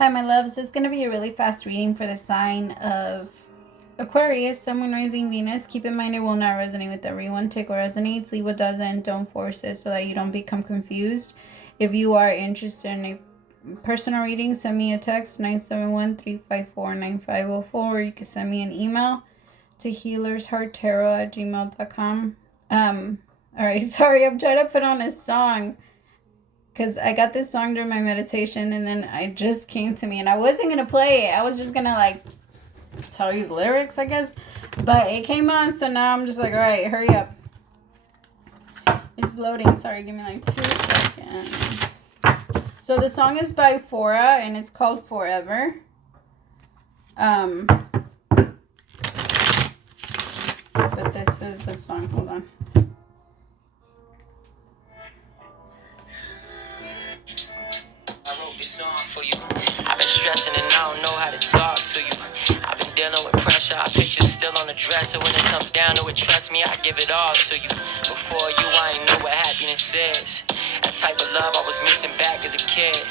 Hi, my loves. This is going to be a really fast reading for the sign of Aquarius, Sun, Moon, Rising, Venus. Keep in mind it will not resonate with everyone. Take what resonates, leave what doesn't. Don't force it so that you don't become confused. If you are interested in a personal reading, send me a text, 971-354-9504, or you can send me an email to HealersHeartTarot@gmail.com. Alright, sorry, I'm trying to put on a song. Because I got this song during my meditation, and then it just came to me, and I wasn't going to play it. I was just going to, like, tell you the lyrics, I guess. But it came on, so now I'm just like, all right, hurry up. It's loading. Sorry, give me, like, 2 seconds. So the song is by Fora, and it's called Forever. But this is the song. Hold on. For you, I've been stressing and I don't know how to talk to you. I've been dealing with pressure, our pictures still on the dresser. When it comes down to it, trust me, I give it all to you. Before you, I ain't know what happiness is. That type of love I was missing back as a kid.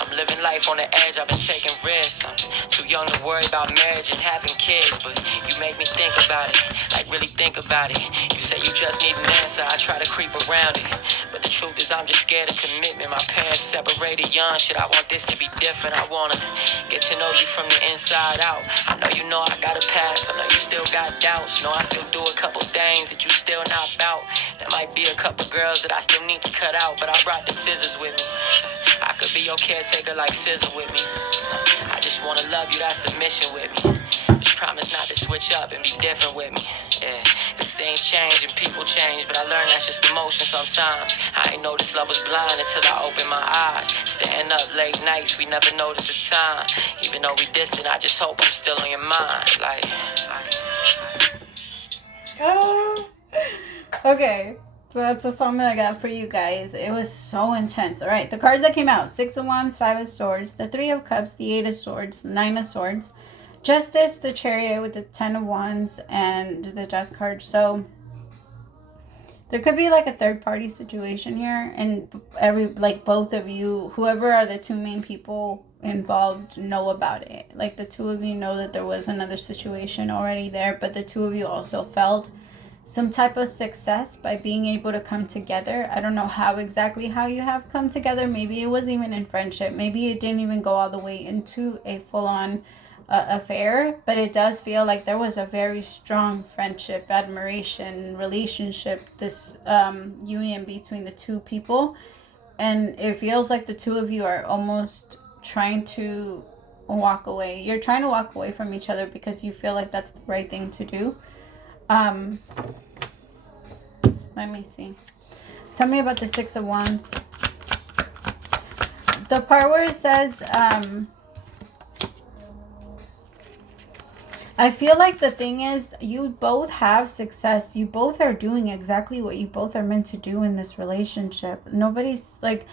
I'm living life on the edge, I've been taking risks. I'm too young to worry about marriage and having kids, but you make me think about it, like really think about it. You say you just need an answer, I try to creep around it, but the truth is I'm just scared of commitment. My parents separated young, shit, I want this to be different. I wanna get to know you from the inside out. I know you know I got a past, I know you still got doubts. Know I still do a couple things that you still not about. There might be a couple girls that I still need to cut out, but I brought the scissors with me. I could be your caretaker like Scissor with me. I just wanna love you, that's the mission with me. Just promise not to switch up and be different with me. Yeah, cause things change and people change, but I learned that's just emotion sometimes. I ain't know this love was blind until I opened my eyes. Staying up late nights, we never noticed the time. Even though we distant, I just hope I'm still on your mind. Like. Oh, okay. So that's the song that I got for you guys. It was so intense. All right, the cards that came out: 6 of Wands, 5 of Swords, the 3 of Cups, the 8 of Swords, 9 of Swords, Justice, the Chariot with the 10 of Wands, and the Death card. So there could be like a third party situation here, and both of you, whoever are the two main people involved, know about it. Like the two of you know that there was another situation already there, but the two of you also felt some type of success by being able to come together. I don't know how you have come together. Maybe it was even in friendship. Maybe it didn't even go all the way into a full-on affair, but it does feel like there was a very strong friendship, admiration, relationship, this union between the two people. And it feels like the two of you are almost trying to walk away. You're trying to walk away from each other because you feel like that's the right thing to do. Let me see. Tell me about the 6 of Wands. The part where it says, I feel like the thing is, you both have success. You both are doing exactly what you both are meant to do in this relationship. Nobody's like,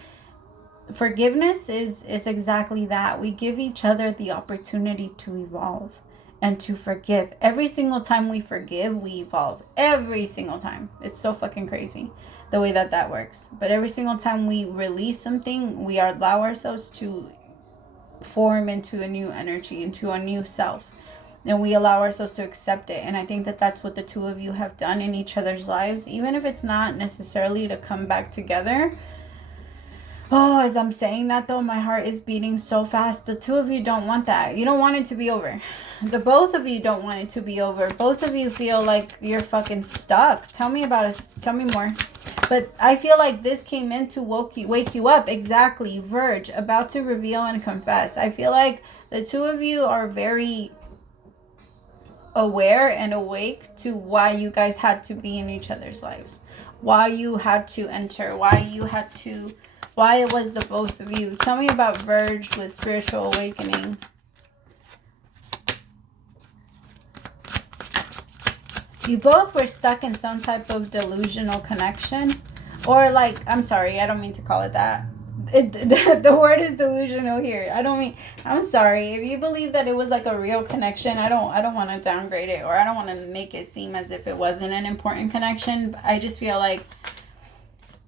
forgiveness is exactly that. We give each other the opportunity to evolve and to forgive. Every single time we forgive, we evolve. Every single time. It's so fucking crazy the way that works. But every single time we release something, we allow ourselves to form into a new energy, into a new self. And we allow ourselves to accept it. And I think that that's what the two of you have done in each other's lives. Even if it's not necessarily to come back together. Oh, as I'm saying that though, my heart is beating so fast. The two of you don't want that. You don't want it to be over. The both of you don't want it to be over. Both of you feel like you're fucking stuck. Tell me about it. Tell me more. But I feel like this came in to wake you up. Exactly. Verge. About to reveal and confess. I feel like the two of you are very aware and awake to why you guys had to be in each other's lives. Why you had to enter. Why it was the both of you. Tell me about Verge with spiritual awakening. You both were stuck in some type of delusional connection. Or like, I'm sorry, I don't mean to call it that. The word is delusional here. I'm sorry. If you believe that it was like a real connection, I don't want to downgrade it, or I don't want to make it seem as if it wasn't an important connection. I just feel like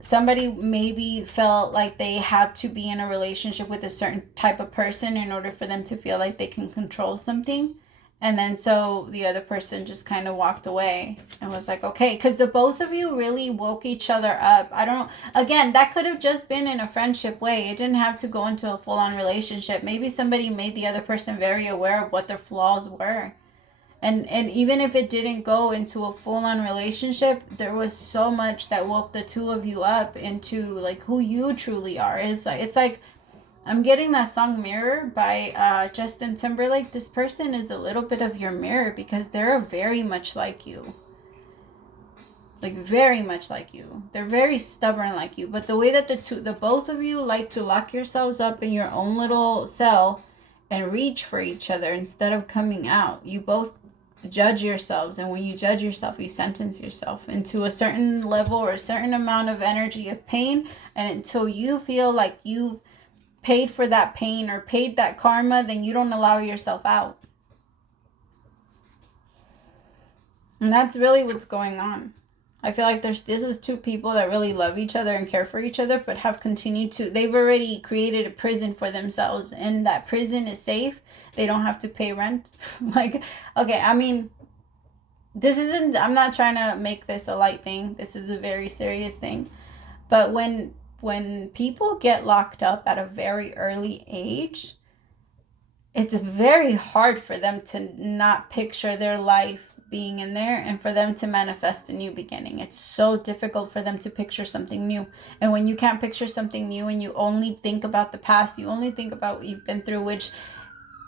somebody maybe felt like they had to be in a relationship with a certain type of person in order for them to feel like they can control something. And then so the other person just kind of walked away and was like, okay, because the both of you really woke each other up. I don't, again, that could have just been in a friendship way. It didn't have to go into a full-on relationship. Maybe somebody made the other person very aware of what their flaws were. And even if it didn't go into a full-on relationship, there was so much that woke the two of you up into like who you truly are. It's like I'm getting that song Mirror by Justin Timberlake. This person is a little bit of your mirror because they're very much like you. Like very much like you. They're very stubborn like you. But the way that the both of you like to lock yourselves up in your own little cell and reach for each other instead of coming out. You both judge yourselves, and when you judge yourself, you sentence yourself into a certain level or a certain amount of energy of pain, and until you feel like you've paid for that pain or paid that karma, then you don't allow yourself out. And that's really what's going on. I feel like this is two people that really love each other and care for each other, but have continued to, they've already created a prison for themselves, and that prison is safe. They don't have to pay rent. Like, okay, I mean, this isn't, I'm not trying to make this a light thing. This is a very serious thing. But when people get locked up at a very early age, it's very hard for them to not picture their life being in there and for them to manifest a new beginning. It's so difficult for them to picture something new. And when you can't picture something new and you only think about the past, you only think about what you've been through, which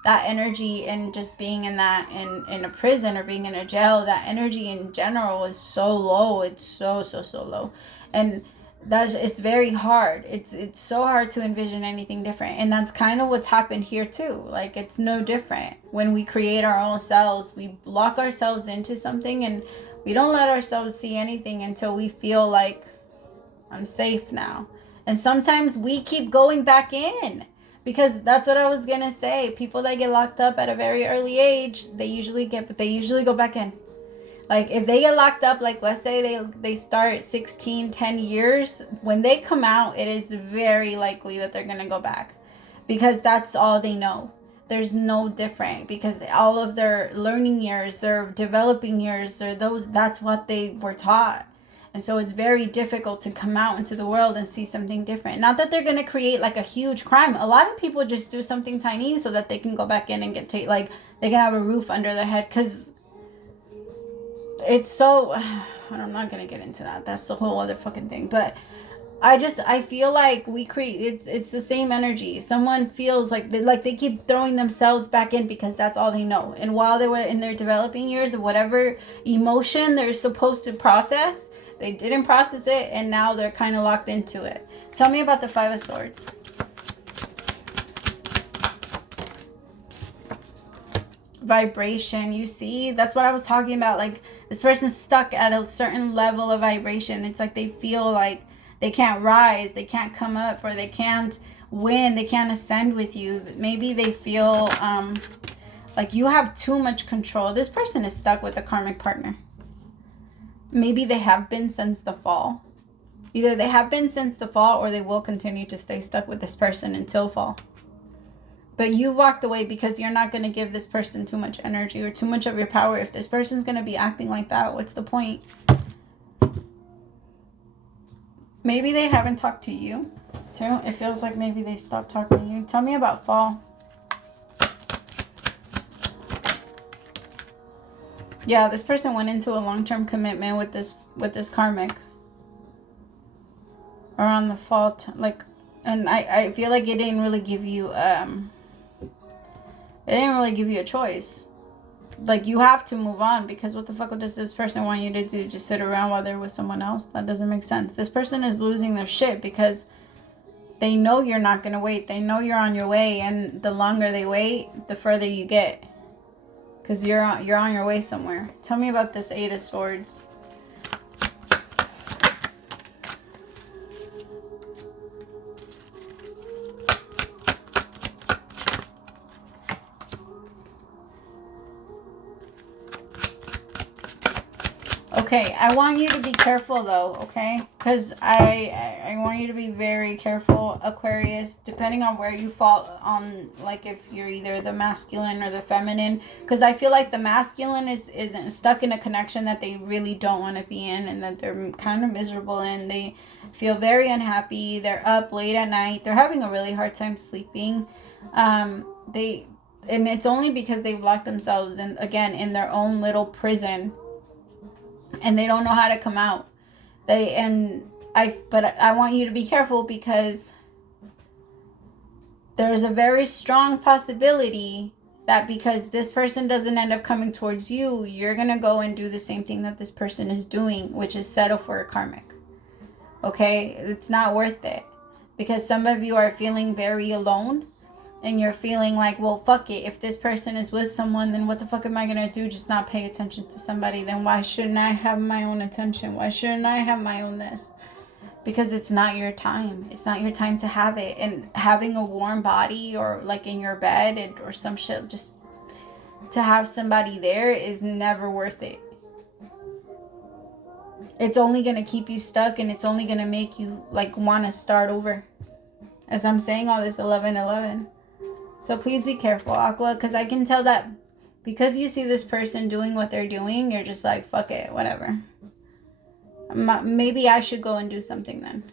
that energy and just being in that in a prison or being in a jail, that energy in general is so low. It's so low. And it's very hard. It's so hard to envision anything different. And that's kind of what's happened here too. Like, it's no different. When we create our own selves, we lock ourselves into something and we don't let ourselves see anything until we feel like I'm safe now. And sometimes we keep going back in, because that's what I was gonna say. People that get locked up at a very early age, they usually go back in. Like, if they get locked up, like, let's say they start 16, 10 years, when they come out, it is very likely that they're going to go back. Because that's all they know. There's no different. Because all of their learning years, their developing years, that's what they were taught. And so it's very difficult to come out into the world and see something different. Not that they're going to create, like, a huge crime. A lot of people just do something tiny so that they can go back in and they can have a roof under their head. Because it's so, I'm not gonna get into that. That's the whole other fucking thing. But I feel like we create, it's the same energy. Someone feels like they keep throwing themselves back in because that's all they know. And while they were in their developing years of whatever emotion they're supposed to process, they didn't process it, and now they're kind of locked into it. Tell me about the Five of Swords. Vibration. You see, that's what I was talking about. Like, this person's stuck at a certain level of vibration. It's like they feel like they can't rise, they can't come up, or they can't win, they can't ascend with you. Maybe they feel like you have too much control. This person is stuck with a karmic partner. Maybe they have been since the fall. Either they have been since the fall, or they will continue to stay stuck with this person until fall. But you walked away because you're not going to give this person too much energy or too much of your power. If this person's going to be acting like that, what's the point? Maybe they haven't talked to you, too. It feels like maybe they stopped talking to you. Tell me about fall. Yeah, this person went into a long-term commitment with this karmic around the fall. And I feel like it didn't really give you a choice. Like, you have to move on, because what the fuck does this person want you to do? Just sit around while they're with someone else? That doesn't make sense. This person is losing their shit because they know you're not going to wait. They know you're on your way, and the longer they wait, the further you get, because you're on your way somewhere. Tell me about this Eight of Swords. Okay, I want you to be careful though, okay? Because I want you to be very careful, Aquarius, depending on where you fall on, like if you're either the masculine or the feminine. Because I feel like the masculine is stuck in a connection that they really don't want to be in, and that they're kind of miserable in. They feel very unhappy. They're up late at night. They're having a really hard time sleeping. And it's only because they've locked themselves in, again, in their own little prison. And they don't know how to come out. But I want you to be careful, because there's a very strong possibility that because this person doesn't end up coming towards you, you're going to go and do the same thing that this person is doing, which is settle for a karmic. Okay? It's not worth it. Because some of you are feeling very alone. And you're feeling like, well, fuck it. If this person is with someone, then what the fuck am I going to do? Just not pay attention to somebody. Then why shouldn't I have my own attention? Why shouldn't I have my own this? Because it's not your time. It's not your time to have it. And having a warm body, or like in your bed or some shit, just to have somebody there is never worth it. It's only going to keep you stuck, and it's only going to make you like want to start over. As I'm saying all this 11-11. So please be careful, Aqua, because I can tell that because you see this person doing what they're doing, you're just like, fuck it, whatever. Maybe I should go and do something then.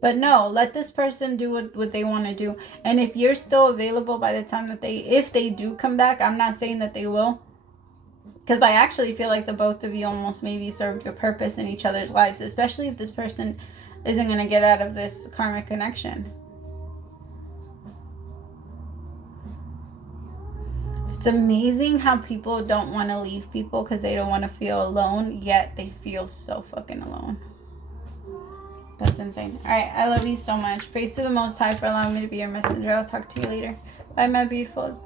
But no, let this person do what they want to do. And if you're still available by the time that if they do come back, I'm not saying that they will. Because I actually feel like the both of you almost maybe served your purpose in each other's lives, especially if this person isn't going to get out of this karmic connection. It's amazing how people don't want to leave people because they don't want to feel alone, yet they feel so fucking alone. That's insane. Alright, I love you so much. Praise to the Most High for allowing me to be your messenger. I'll talk to you later. Bye, my beautifuls.